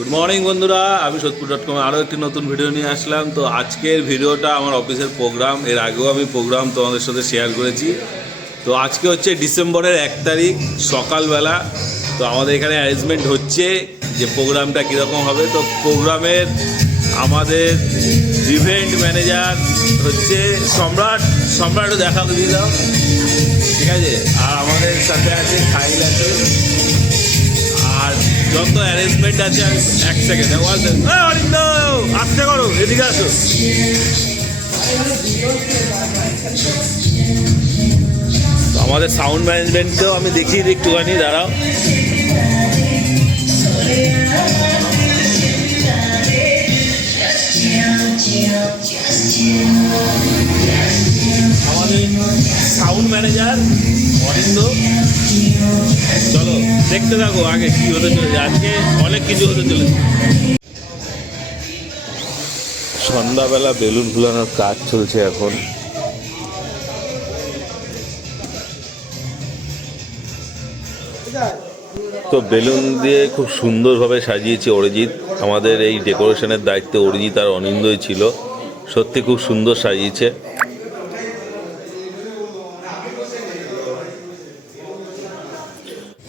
Good morning বন্ধুরা, আমি সোদপুর.com আরও একটি নতুন ভিডিও নিয়ে আসলাম। তো আজকের ভিডিওটা আমার অফিসের প্রোগ্রাম। এর আগেও আমি প্রোগ্রাম তোমাদের সাথে শেয়ার করেছি। তো আজকে হচ্ছে ডিসেম্বরের 1 তারিখ সকালবেলা। তো আমাদের এখানে অ্যারেঞ্জমেন্ট হচ্ছে যে প্রোগ্রামটা কীরকম হবে। তো প্রোগ্রামের আমাদের ইভেন্ট ম্যানেজার হচ্ছে সম্রাটও দেখা দিয়ে দাও, ঠিক আছে। আর আমাদের সাথে আছে সাহিল আছে, আর যত অ্যারেঞ্জমেন্ট আছে আমি এক সেকেন্ড অরিন্দ আসতে করো, এদিকে আসো। আমাদের সাউন্ড ম্যানেজমেন্টকেও আমি দেখিয়ে দিই একটুখানি, দাঁড়াও। আমাদের সাউন্ড ম্যানেজার অরিন্দ। চলো দেখতে থাকো আগে কি হতে চলেছে। আজকে অনেক কিছু হতে চলেছে। সন্ধ্যাবেলা বেলুন ফুলানোর কাজ চলছে এখন। তো বেলুন দিয়ে খুব সুন্দরভাবে সাজিয়েছে অরিজিৎ। আমাদের এই ডেকোরেশনের দায়িত্বে অরিজিৎ আর অনিন্দই ছিল। সত্যি খুব সুন্দর সাজিয়েছে।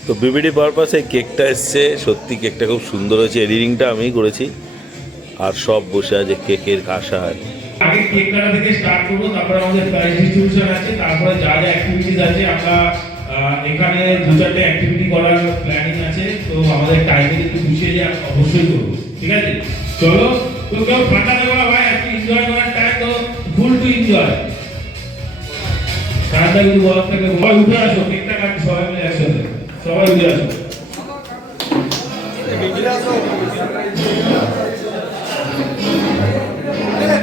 তো বিবিডি পারপাসে কেকটা এসছে, সত্যি কেকটা খুব সুন্দর হয়েছে। এডিটিংটা আমিই করেছি, আর সব বসে আছে কেকের আশায়। আগে কেক কাটা থেকে স্টার্ট করব, তারপরে আমাদের প্রাইজ ডিস্ট্রিবিউশন আছে, তারপরে যা যা অ্যাক্টিভিটিস আছে আমরা এখানে দু চারটে অ্যাক্টিভিটি করার প্ল্যানিং আছে। তো আমাদের টাইমে একটু গুছিয়ে যা অবশ্যই করবো, ঠিক আছে। চলো, তো কেউ ঠান্ডা দেবো না ভাই, একটু এনজয় করার টাইম, তো ফুল টু এনজয়। ঠান্ডা কিন্তু বলার থেকে সবাই উঠে আসো, কেকটা কাটি সবাই মিলে একসাথে, সবাই উঠে আসো।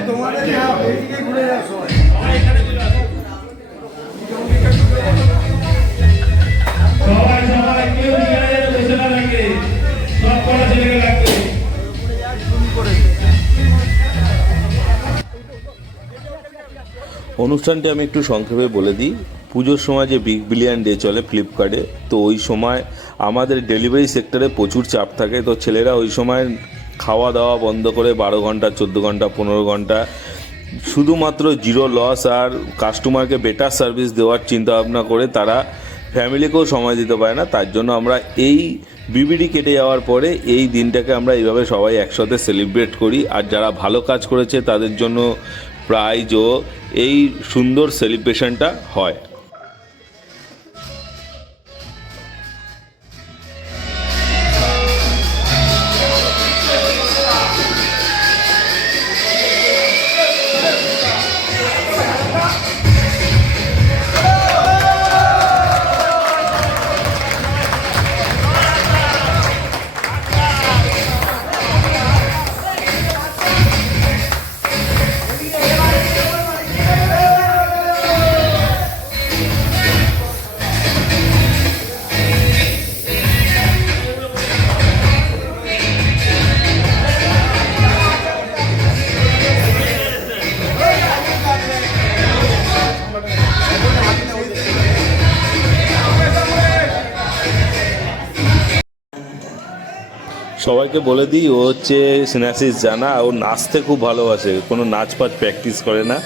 তোমাদের এইদিকে ঘুরে আসো, এখানে চলে আসো সবাই। সবাই কেউ এখানে বসে না থাকে, সব পড়া ছেলেকে লাগবে। অনুষ্ঠানটি আমি একটু সংক্ষেপে বলে দিই। পুজোর সময় যে বিগ বিলিয়ন ডে চলে ফ্লিপকার্টে, তো ওই সময় আমাদের ডেলিভারি সেক্টরে প্রচুর চাপ থাকে। তো ছেলেরা ওই সময় খাওয়া দাওয়া বন্ধ করে 12 ঘন্টা, 14 ঘন্টা, 15 ঘন্টা শুধুমাত্র জিরো লস আর কাস্টমারকে বেটার সার্ভিস দেওয়ার চিন্তাভাবনা করে তারা ফ্যামিলিকেও সময় দিতে পারে না। তার জন্য আমরা এই বিবিডি কেটে যাওয়ার পরে এই দিনটাকে আমরা এইভাবে সবাই একসাথে সেলিব্রেট করি। আর যারা ভালো কাজ করেছে তাদের জন্য প্রাইজ ও এই সুন্দর সেলিব্রেশনটা হয়। সবাইকে বলে দিই, ও হচ্ছে সিনাসিস জানা। ও নাচতে খুব ভালোবাসে, কোনো নাচ পাচ প্র্যাকটিস করে না।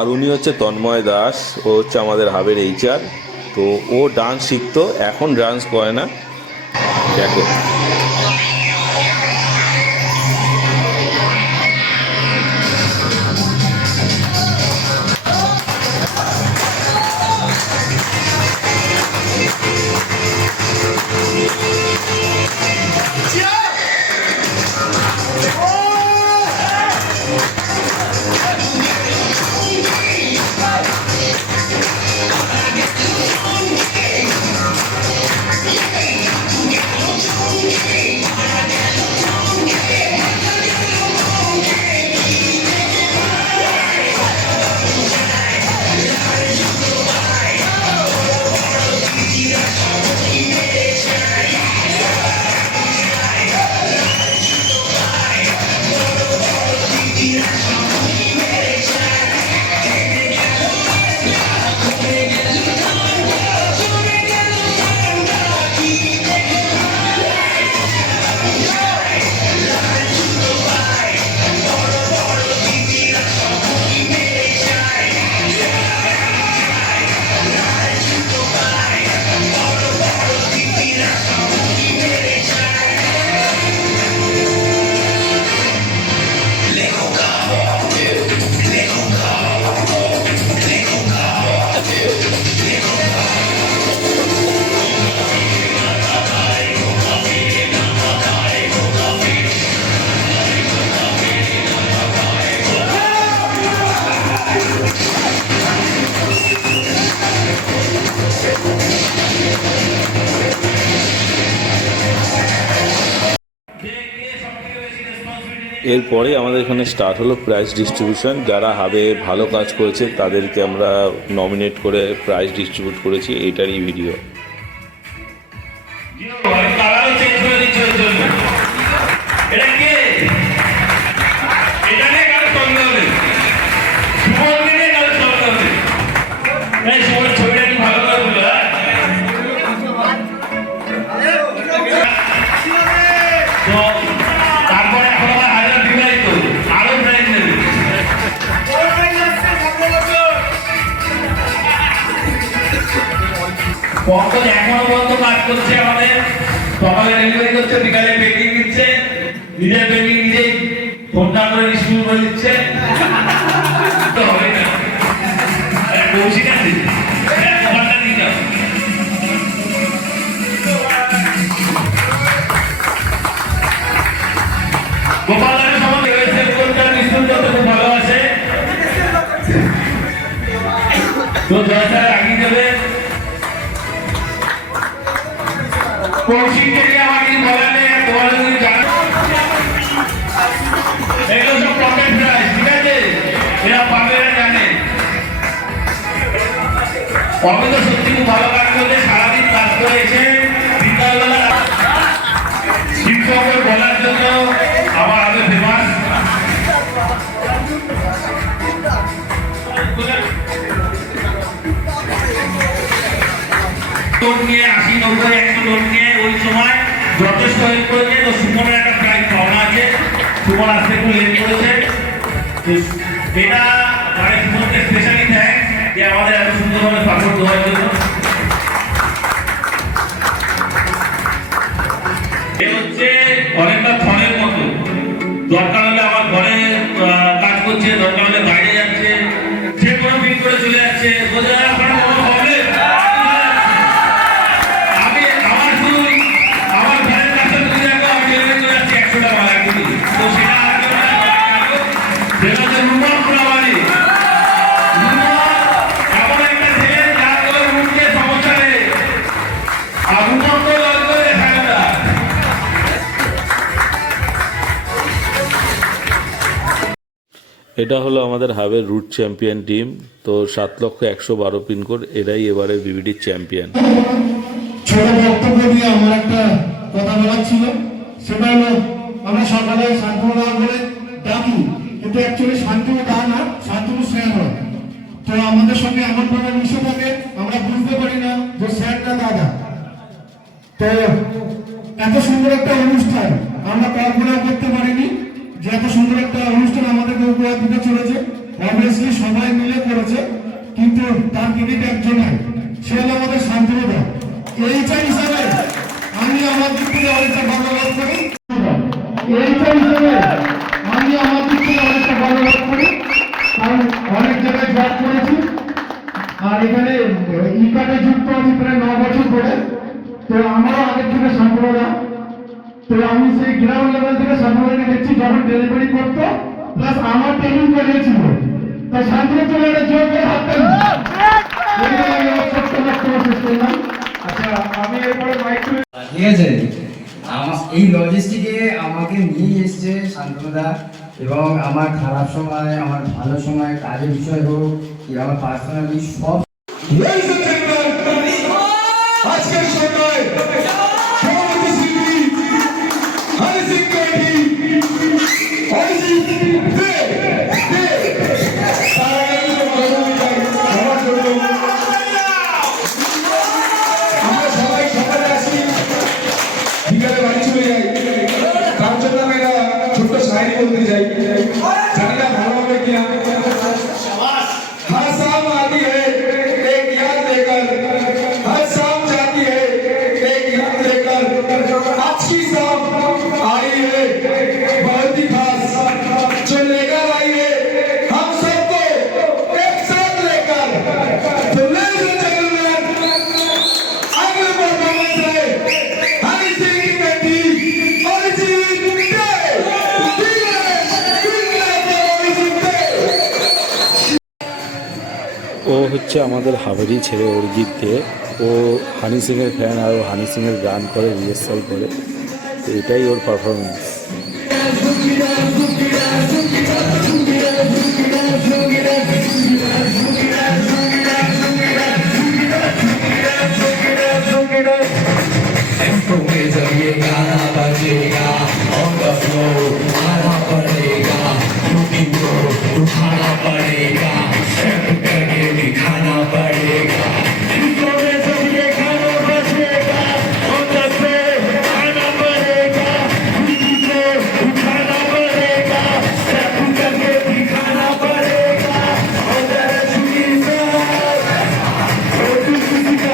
আর উনি হচ্ছে তন্ময় দাস, ও হচ্ছে আমাদের হাবের HR। তো ও ডান্স শিখতো, এখন ডান্স করে না। দেখো এরপরে আমাদের এখানে স্টার্ট হলো প্রাইজ ডিস্ট্রিবিউশন। যারা হাবে ভালো কাজ করেছে তাদেরকে আমরা নমিনেট করে প্রাইজ ডিস্ট্রিবিউট করেছি, এইটারই ভিডিও। পঙ্কজ এখনো পর্যন্ত কাজ করছে, আমাদের সকালে ডেলিভারি করছে, বিকালে পেন্টিং দিচ্ছে, নিজের পেন্টিং নিজেই ফোন নাম্বার ডিস্ট্রিবিউট করে দিচ্ছে। তো হবে না, কৌশিক আছে দোকানটা দিয়ে যাও। গোপালের সমাজ খুব ভালোবাসে, তো 10,000 রাখি দেবে। কৌশিককে নিয়ে আমাকে বলা নেই, তোমার যদি জানো এগুলো সব পকেট প্রাইস, ঠিক আছে? এরা পাবে, এরা জানে। আমি তো সত্যি খুব ভালো কাজ করলে সারাদিন কাজ করে এসে বিকালবেলা শিক্ষকের বলার জন্য আমার আগে ফেমাস। লোন নিয়ে 80, 90, 100 লোন নিয়ে ওই সময় যথেষ্ট হেল্প করেছে। তো সুমনের একটা প্রাইস পাওনা আছে, সুমন আসতে একটু লেট করেছে। তো এটা মানে সুমনকে স্পেশালি থ্যাঙ্কস যে আমাদের এত সুন্দরভাবে সাপোর্ট দেওয়ার জন্য। এ হচ্ছে অনেকটা ফোনের মতো, দরকার হলে আমার ঘরে কাজ করছে, দরকার হলে বাইরে যাচ্ছে, যে কোনো পিন করে চলে যাচ্ছে। বোঝা যায় আপনার কোনো প্রবলেম? এটা হলো আমাদের হাবের রুট চ্যাম্পিয়ন টিম। তো 7,112 পিনকোড, এরাই এবারে বিবিডির চ্যাম্পিয়ন। ছোট বক্তব্য দিয়ে আমার একটা কথা বলার ছিল, সেটা হলো আমরা সকালে শান্তনু দা বলে ডাকি, কিন্তু অ্যাকচুয়ালি শান্তনু দা না, শান্তনু স্যার হয়। তো আমাদের সঙ্গে এমন ভাবে মিশে থাকে আমরা বুঝতে পারি না যে স্যারটা দাদা। তো এত সুন্দর একটা অনুষ্ঠান আমরা কল্পনা করতে পারিনি যে এত সুন্দর একটা অনুষ্ঠান আমাদেরকে উপহার দিতে চলেছে। অবভিয়াসলি সবাই মিলে করেছে, কিন্তু তার ক্রেডিট একজনের, সে হলো আমাদের শান্তনুদা। এইটার হিসাবে আমি আমার দিক থেকে অনেকটা ভালো বোধ করি, এইটার হিসাবে আমি আমার দিক থেকে অনেকটা ভালো বোধ করি, কারণ অনেক জায়গায় জব করেছি আর এখানে ই কার্ডে যুক্ত আছি প্রায় 9 বছর ধরে। তো আমারও আগের থেকে শান্তনুদা, তো আমি সেই গ্রাউন্ড লেভেল থেকে শান্তনুদাকে দেখছি যখন ডেলিভারি করতো, প্লাস আমার ট্রেনিং করিয়েছিল। তাই শান্তনু চলে একটা জোর করে হাত তালি। ছোট্ট বক্তব্য শেষ করলাম। আচ্ছা, আমি এরপরে মাইক তুলে ঠিক আছে, আমার এই লজিস্টিকে আমাকে নিয়ে এসছে শান্তনুদা, এবং আমার খারাপ সময়, আমার ভালো সময়, কাজের বিষয় হোক কি আমার পার্সোনালি সব আজকের সময় সভাপতি শিল্পী হরি সিং কর্মী, হরি সিং দে আমরা সবাই সকালে আসি, বিকালে বাড়ি চলে যাই। তার জন্য আমি একটা ছোট্ট শায়রি বলতে চাই, জানি না ভালো হবে কিনা। हर शाम आती है एक याद लेकर, हर शाम जाती है एक याद लेकर, आज की शाम आई है बहुत ही खास, जो लेकर आई है हम सबको एक साथ लेकर। तो ladies and gentlemen, अगले परफॉर्मेंस है हनी सिंह की बेटी अरिजीत दे। ও হচ্ছে আমাদের হাবেরি ছেলে অরিজিৎ দে। ও হানি সিংয়ের ফ্যান আর ও হানি সিংয়ের গান করে, রিহার্সাল করে। তো এটাই ওর পারফরমেন্স। जब ये गाना बजेगा on the floor आना पड़ेगा, लुकिंग को उठाना पड़ेगा, स्टेप करके दिखाना पड़ेगा। जब ये गाना बजेगा on the floor आना पड़ेगा, लुकिंग को उठाना पड़ेगा, स्टेप करके दिखाना पड़ेगा। और जरा झुकी और किसी का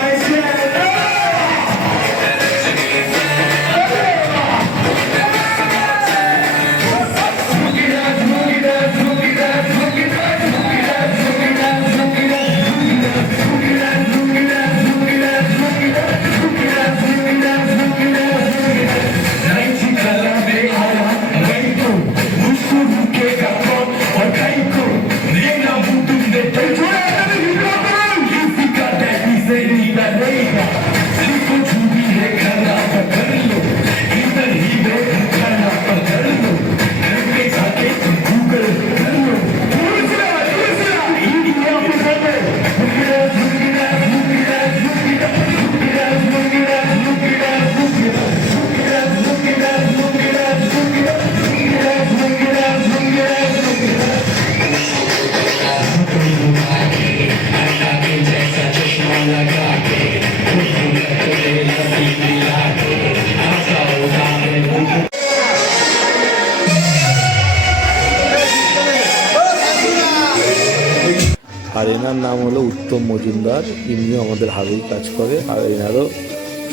আর এনার নাম হলো উত্তম মজুমদার। ইনিও আমাদের হাবেই কাজ করে, আর এনারও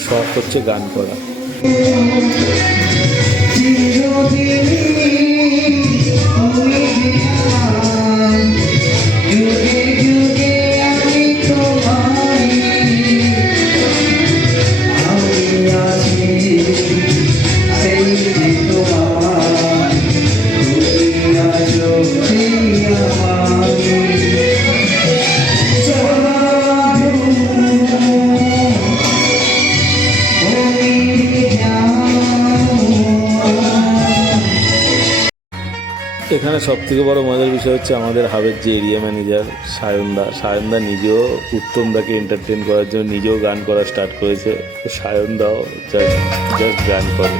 শখ হচ্ছে গান করা। এখানে সব থেকে বড় মজার বিষয় হচ্ছে আমাদের হাবের যে এরিয়া ম্যানেজার সায়নদা নিজেও উত্তমদাকে এন্টারটেন করার জন্য নিজেও গান করা স্টার্ট করেছে। সায়নদাও জাস্ট গান করে।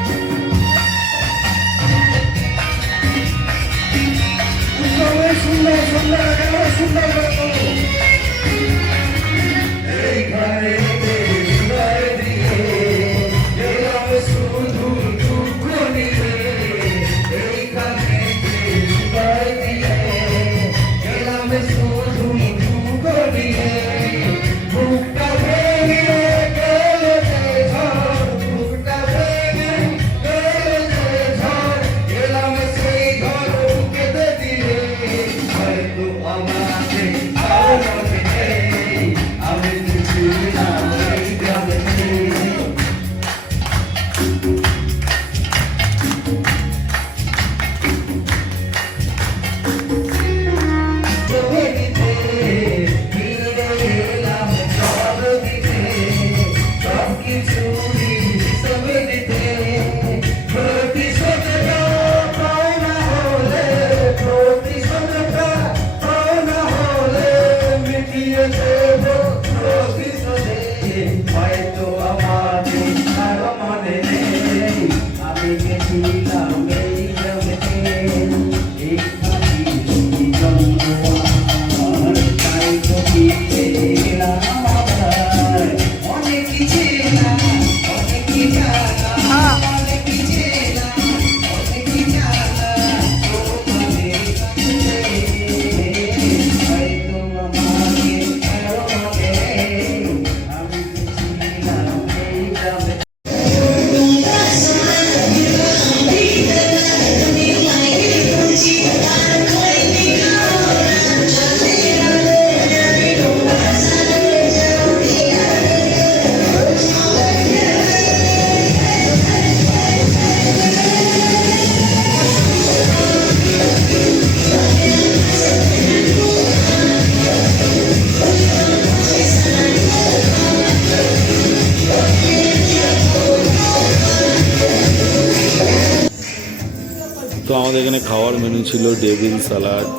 খাওয়ার মেনু ছিল ডেভিল স্যালাড,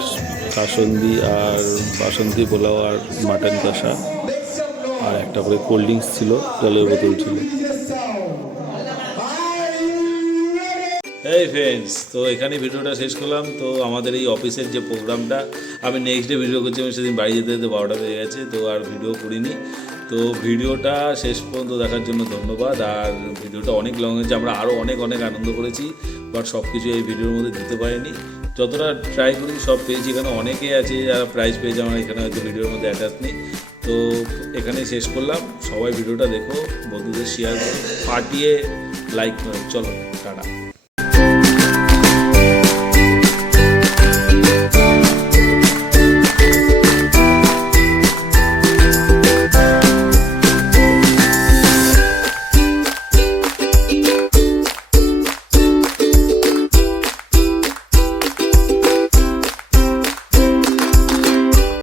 কাসন্দি আর বাসন্তী পোলাও আর মাটন কষা, আর একটা করে কোল্ড ড্রিঙ্কস ছিল, জলের বোতল ছিল। এই ফ্রেন্ডস, তো এখানে ভিডিওটা শেষ করলাম। তো আমাদের এই অফিসের যে প্রোগ্রামটা আমি নেক্সট ডে ভিডিও করছি, আমি সেদিন বাড়ি যেতে যেতে 12টা বেজে গেছে, তো আর ভিডিও করিনি। তো ভিডিওটা শেষ পর্যন্ত দেখার জন্য ধন্যবাদ। আর ভিডিওটা অনেক লং হয়েছে, আমরা আরও অনেক আনন্দ করেছি, বাট সব কিছু এই ভিডিওর মধ্যে দিতে পারিনি। যতটা ট্রাই করি সব পেয়েছি। এখানে অনেকেই আছে যারা প্রাইজ পেয়েছে, আমার এখানে হয়তো ভিডিওর মধ্যে অ্যাটাচ নেই। তো এখানে শেষ করলাম। সবাই ভিডিওটা দেখো, বন্ধুদের শেয়ার করো, ফাটিয়ে লাইক করো। চলো টাটা।